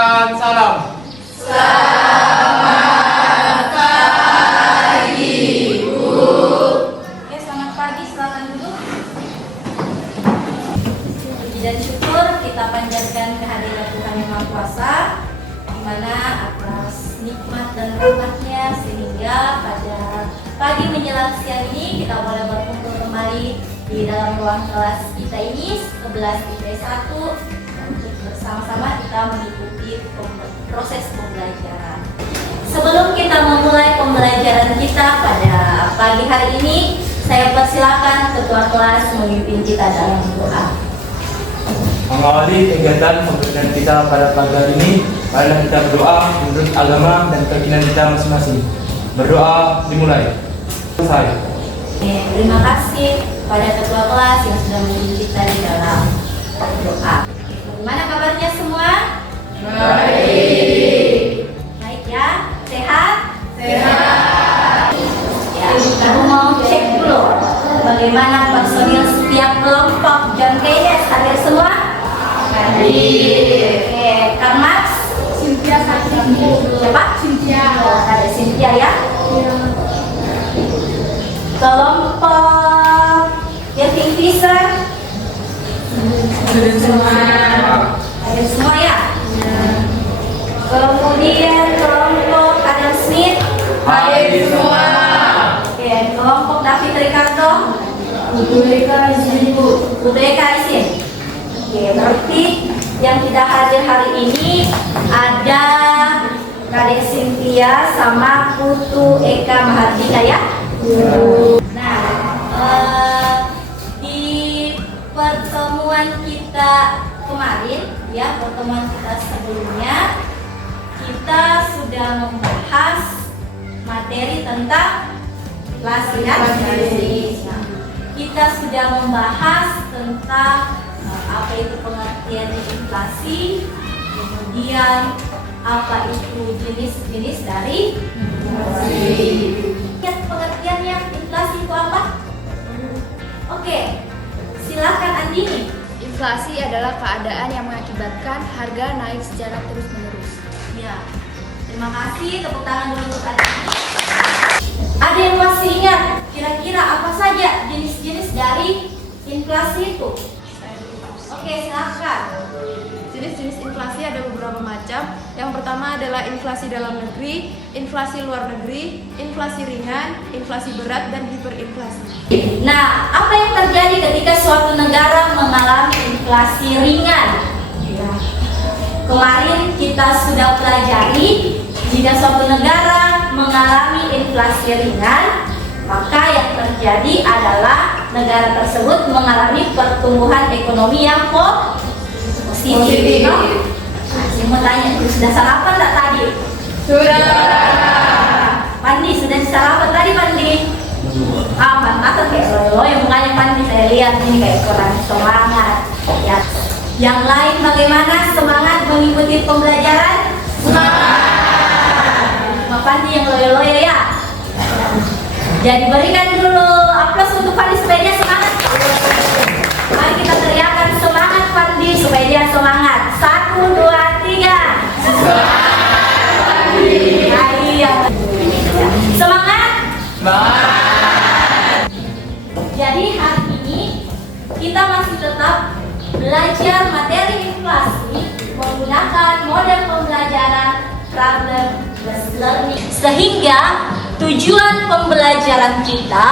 Persilakan salam. Oke, selamat pagi, silakan duduk. Puji dan syukur kita panjatkan kehadiran Tuhan Yang Maha Kuasa, di mana atas nikmat dan rahmat-Nya sehingga pada pagi menjelang siang ini kita boleh berkumpul kembali di dalam ruang kelas kita ini 11 IPS 1 untuk bersama-sama kita mengikuti proses pembelajaran. Sebelum kita memulai pembelajaran kita pada pagi hari ini, saya persilakan ketua kelas memimpin kita dalam doa. Mengawali kegiatan pembelajaran kita pada pagi hari ini, marilah kita berdoa menurut agama dan keyakinan kita masing-masing. Berdoa dimulai. Selesai. Oke, terima kasih pada ketua kelas yang sudah memimpin kita di dalam doa. Bagaimana kabarnya semua? Baik. Baik ya? Sehat? Sehat. Ya, aku mau cek dulu bagaimana personil setiap kelompok John Keynes hadir semua? Hadir. Oke, Kang Max? Cynthia Sakti. Siapa? Cynthia. Ada Cynthia ya? Kelompok Yeving Fisher? Hadir semua. Hadir semua ya? Kemudian kelompok Adam Smith? Hadir semua. Oke, kelompok David Ricardo? UTBK izin. Oke, berarti yang tidak hadir hari ini ada Kadek Cynthia sama Putu Eka Mahardika ya? Nah, di pertemuan kita kemarin ya, pertemuan kita sebelumnya kita sudah membahas materi tentang inflasi kan? Nah, kita sudah membahas tentang apa itu pengertian inflasi, kemudian apa itu jenis-jenis dari inflasi. Lihat pengertiannya inflasi itu apa? Oke, silakan Andini. Inflasi adalah keadaan yang mengakibatkan harga naik secara terus-menerus. Ya, terima kasih. Tepuk tangan dulu untuk Andini. Ada yang masih ingat kira-kira apa saja jenis-jenis dari inflasi itu? Oke, silakan. Jenis-jenis inflasi ada beberapa macam. Yang pertama adalah inflasi dalam negeri, inflasi luar negeri, inflasi ringan, inflasi berat, dan hiperinflasi. Nah, apa yang terjadi ketika suatu negara mengalami inflasi ringan? Kemarin kita sudah pelajari, jika suatu negara mengalami inflasi ringan, maka yang terjadi adalah negara tersebut mengalami pertumbuhan ekonomi yang positif. Nah, saya mau tanya, sudah sarapan tak tadi? Sudah. Pandi, sudah sarapan tadi Pandi? Atau kayak lo yang mukanya Pandi saya lihat ini kayak kurang semangat. Ya. Yang lain bagaimana semangat mengikuti pembelajaran? Semangat. Pandi yang loyo-loyo ya. Jadi berikan dulu aplaus untuk Pandi supaya dia semangat. Mari kita teriakan semangat Pandi supaya dia semangat. 1, 2, 3. Semangat. Jadi hari ini kita masih tetap belajar materi inflasi menggunakan model pembelajaran problem based learning, sehingga tujuan pembelajaran kita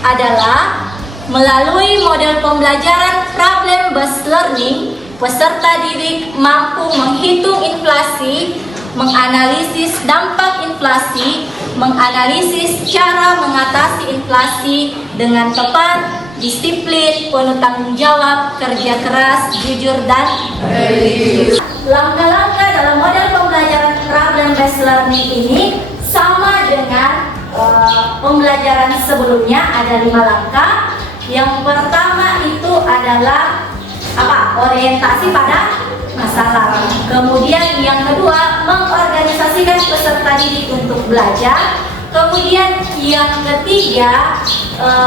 adalah melalui model pembelajaran problem based learning, peserta didik mampu menghitung inflasi, menganalisis dampak inflasi, menganalisis cara mengatasi inflasi dengan tepat, disiplin, penuh tanggung jawab, kerja keras, jujur, dan religius. Langkah-langkah dalam model pembelajaran problem based learning ini sama dengan pembelajaran sebelumnya, ada 5 langkah. Yang pertama itu adalah apa? Orientasi pada masalah. Kemudian yang kedua, mengorganisasikan peserta didik untuk belajar. Kemudian yang ketiga,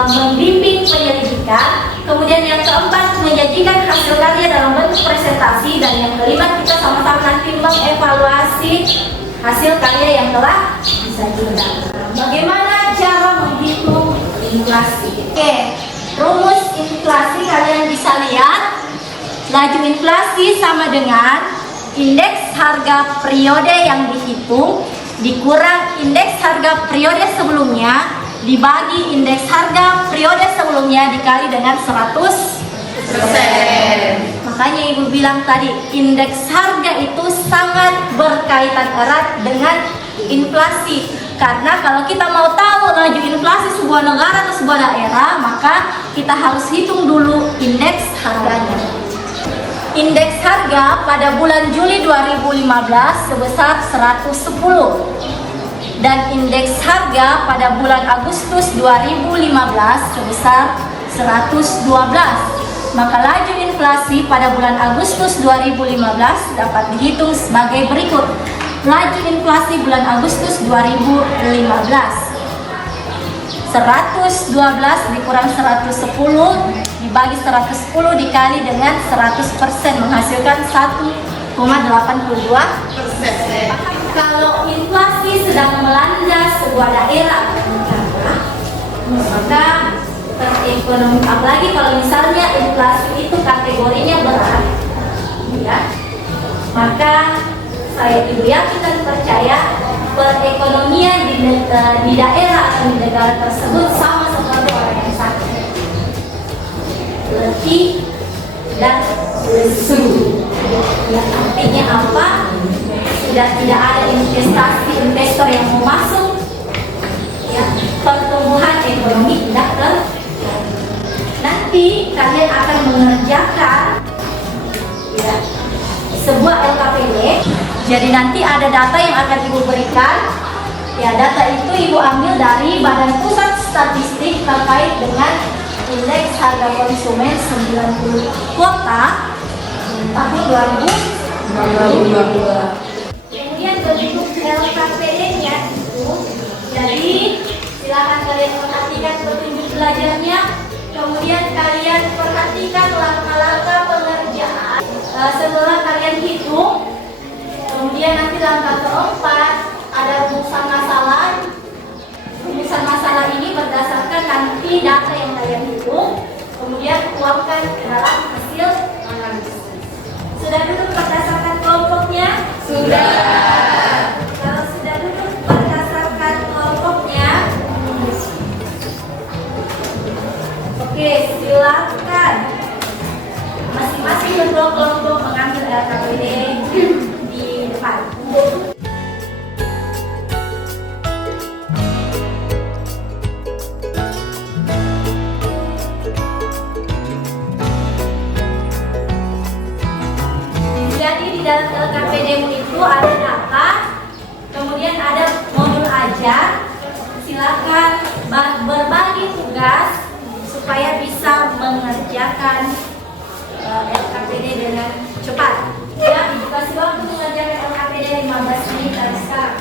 membimbing penyelidikan. Kemudian yang keempat, menyajikan hasil karya dalam bentuk presentasi. Dan yang kelima, kita sama-sama nanti kasih hasil karya yang telah disajikan. Bagaimana cara menghitung inflasi? Oke, rumus inflasi kalian bisa lihat. Laju inflasi sama dengan indeks harga periode yang dihitung dikurang indeks harga periode sebelumnya dibagi indeks harga periode sebelumnya dikali dengan 100%. Makanya ibu bilang tadi, indeks harga itu sangat berkaitan erat dengan inflasi. Karena kalau kita mau tahu laju inflasi sebuah negara atau sebuah daerah, maka kita harus hitung dulu indeks harganya. Indeks harga pada bulan Juli 2015 sebesar 110 dan indeks harga pada bulan Agustus 2015 sebesar 112. Maka laju inflasi pada bulan Agustus 2015 dapat dihitung sebagai berikut. Laju inflasi bulan Agustus 2015, 112 dikurang 110 dibagi 110 dikali dengan 100% menghasilkan 1,82%. Kalau inflasi sedang melanda sebuah daerah atau negara, maka perekonomian, apalagi kalau misalnya inflasi itu kategorinya berat, ya, maka saya ibu yakin dan percaya perekonomian di daerah atau di negara tersebut sama seperti orang yang sakit, letih dan lesu. Ya, artinya apa? Sudah tidak ada investor yang mau masuk, ya, pertumbuhan ekonomi tidak terjadi. Nanti kalian akan mengerjakan, ya, sebuah LKPD. Jadi nanti ada data yang akan ibu berikan. Ya, data itu ibu ambil dari Badan Pusat Statistik terkait dengan indeks harga konsumen 90 kota tahun 2022. Kemudian bentuk LKPD-nya itu, jadi silakan kalian perhatikan petunjuk belajarnya. Kemudian kalian perhatikan langkah-langkah pengerjaan. Setelah kalian hitung, kemudian nanti langkah keempat ada rumusan masalah. Rumusan masalah ini berdasarkan nanti data yang kalian hitung, kemudian tuangkan ke dalam hasil analisis. Sudah duduk berdasarkan kelompoknya? Sudah. Kalau sudah duduk berdasarkan kelompoknya, oke, silakan masing-masing kelompok mengambil LKPD di depan. Jadi di dalam LKPD-mu itu ada data, kemudian ada modul ajar. Silakan berbagi tugas supaya bisa mengerjakan LKPD dengan cepat. Ya, ibu kasih waktu mengerjakan LKPD 15 menit dari sekarang.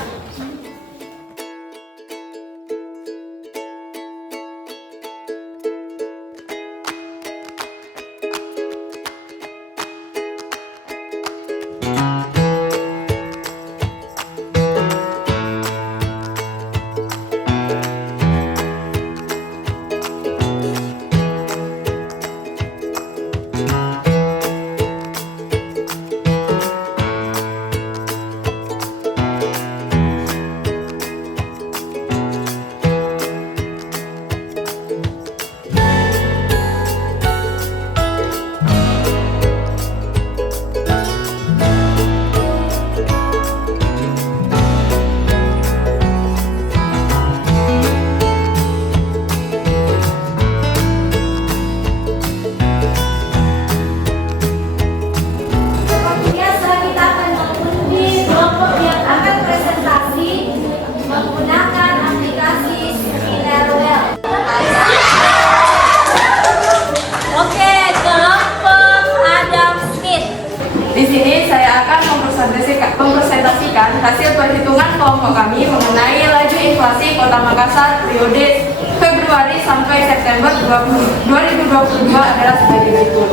mempresentasikan hasil perhitungan kelompok kami mengenai laju inflasi Kota Makassar periode Februari sampai September 2022 adalah sebagai berikut.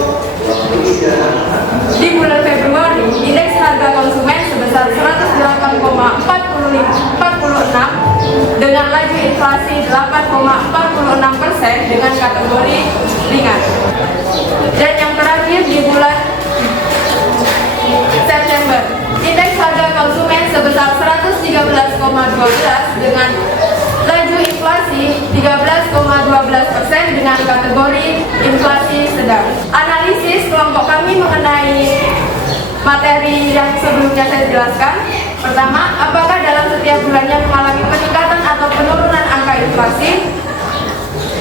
Di bulan Februari, indeks harga konsumen sebesar 108 kategori ringan. Dan yang terakhir di bulan September, indeks harga konsumen sebesar 113,12 dengan laju inflasi 13,12% dengan kategori inflasi sedang. Analisis kelompok kami mengenai materi yang sebelumnya saya jelaskan. Pertama, apakah dalam setiap bulannya mengalami peningkatan atau penurunan angka inflasi?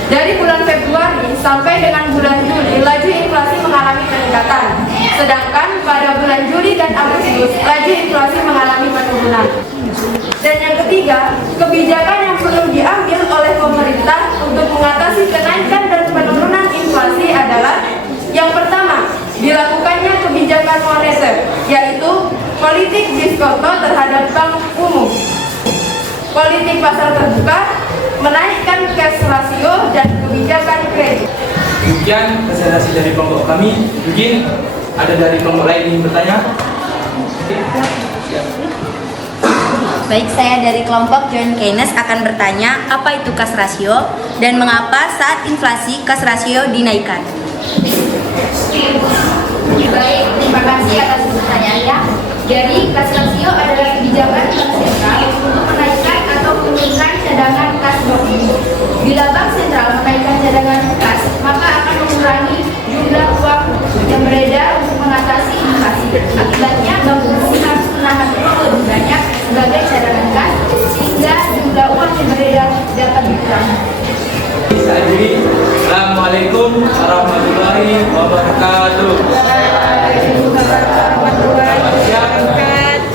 Dari bulan Februari sampai dengan bulan Juli, laju inflasi mengalami peningkatan. Sedangkan pada bulan Juli dan Agustus, laju inflasi mengalami penurunan. Dan yang ketiga, kebijakan yang perlu diambil oleh pemerintah untuk mengatasi kenaikan dan penurunan inflasi adalah: yang pertama, dilakukannya kebijakan moneter, yaitu politik diskonto terhadap bank umum, politik pasar terbuka, menaikkan cash ratio, dan kebijakan kredit. Demikian presentasi dari kelompok kami. Mungkin ada dari kelompok lain yang bertanya? Baik, saya dari kelompok Joint Keynes akan bertanya apa itu cash ratio dan mengapa saat inflasi cash ratio dinaikkan. Baik, terima kasih atas pertanyaannya. Jadi, cash ratio adalah kebijakan bank sentral untuk menaikkan atau menurunkan cadangan kas bank umum. Bila bank sentral menaikkan cadangan kas, maka akan mengurangi jumlah uang yang beredar untuk mengatasi inflasi. Akibatnya, bank umum harus menahan uang lebih banyak sebagai cadangan kas, sehingga jumlah uang yang beredar dapat dikurangi. Saya akhiri. Assalamualaikum warahmatullahi wabarakatuh. Selamat siang.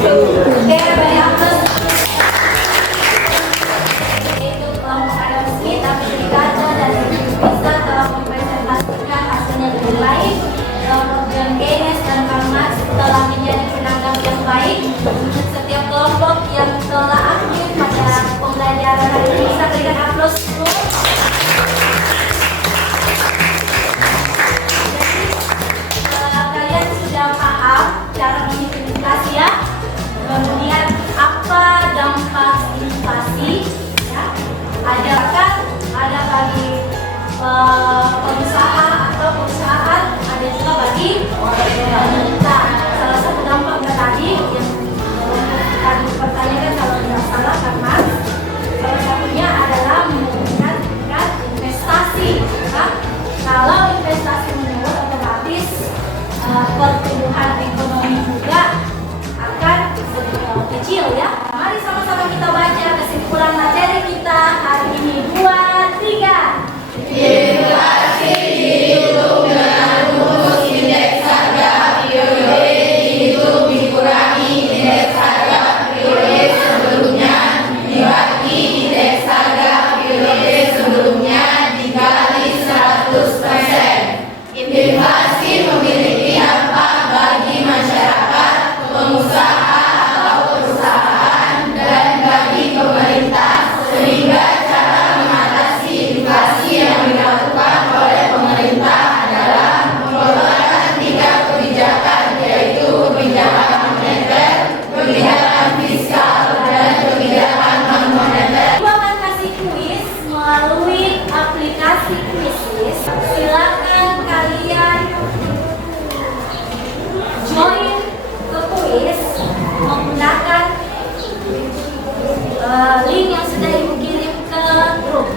Oke, baik, atas itu kelompok Adam Smith akan dikaca dan bisa telah mempresentasikan hasilnya dengan baik. Kelompok John Keynes dan Karl Marx telah menjadi penanggap yang baik. Untuk setiap kelompok yang telah aktif pada pembelajaran hari ini, bisa berikan aplaus dulu. Kalian sudah paham cara menghitung inflasi ya? Kemudian apa dampak inflasi? Ya, ada bagi pengusaha atau perusahaan, ada juga bagi pemerintah. Salah satu dampak tadi yang tadi pertanyakan kalau tidak salah karena salah satunya adalah menurunkan tingkat investasi. Ya. Kalau investasi menurun, otomatis pertumbuhan ekonomi juga akan kecil ya. Mari sama-sama kita baca kesimpulan materi kita hari ini. 2, 3. Inflasi dihitung dengan rumus indeks harga periode dihitung dikurangi indeks harga periode sebelumnya dibagi indeks harga periode sebelumnya dikali 100%. Inflasi memiliki dampak bagi masyarakat, pengusaha atau perusahaan, dan bagi pemerintah, sehingga cara mengatasi inflasi yang dilakukan oleh pemerintah adalah mengeluarkan 3 kebijakan, yaitu kebijakan moneter, kebijakan fiskal, dan kebijakan non-moneter. Ibu akan kasih kuis melalui aplikasi Quizizz. Silakan kalian join ke kuis menggunakan link yang sudah ibu kirim ke grup.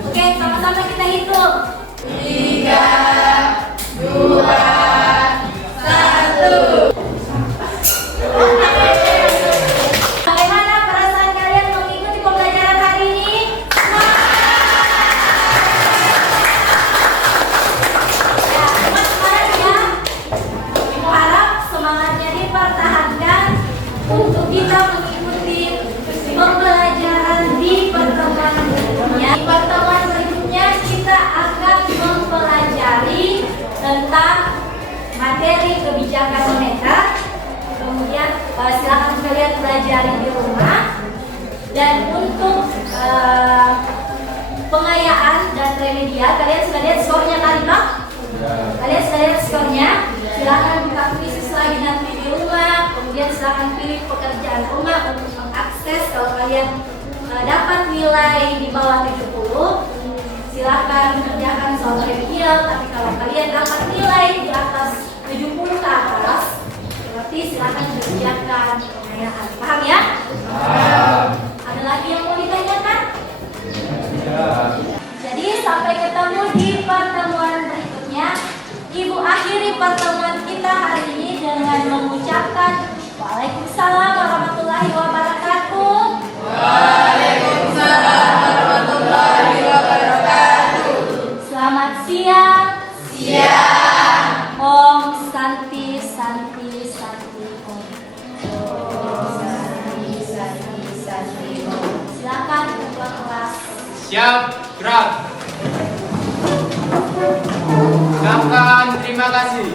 Oke, sama-sama kita hitung. 3, 2, 1. Bagaimana perasaan kalian mengikuti pembelajaran hari ini? Ya, semangat ya. Ibu harap semangatnya dipertahankan untuk kita mengikuti pembelajaran di pertemuan berikutnya. Di pertemuan berikutnya kita akan mempelajari kalau kalian dapat nilai di bawah 70, silakan kerjakan soal remedial. Tapi kalau kalian dapat nilai di atas 70 ke atas, berarti silakan dikerjakan pertanyaan. Paham ya? Ada lagi yang mau ditanyakan? Jadi sampai ketemu di pertemuan berikutnya. Ibu akhiri pertemuan kita hari ini dengan mengucapkan Waalaikumsalam warahmatullahi wabarakatuh. Waalaikumsalam warahmatullahi wabarakatuh. Selamat siang. Siang. Om Santi Santi Santi Om. Silakan ketua kelas. Siap, gerak. Silakan, terima kasih.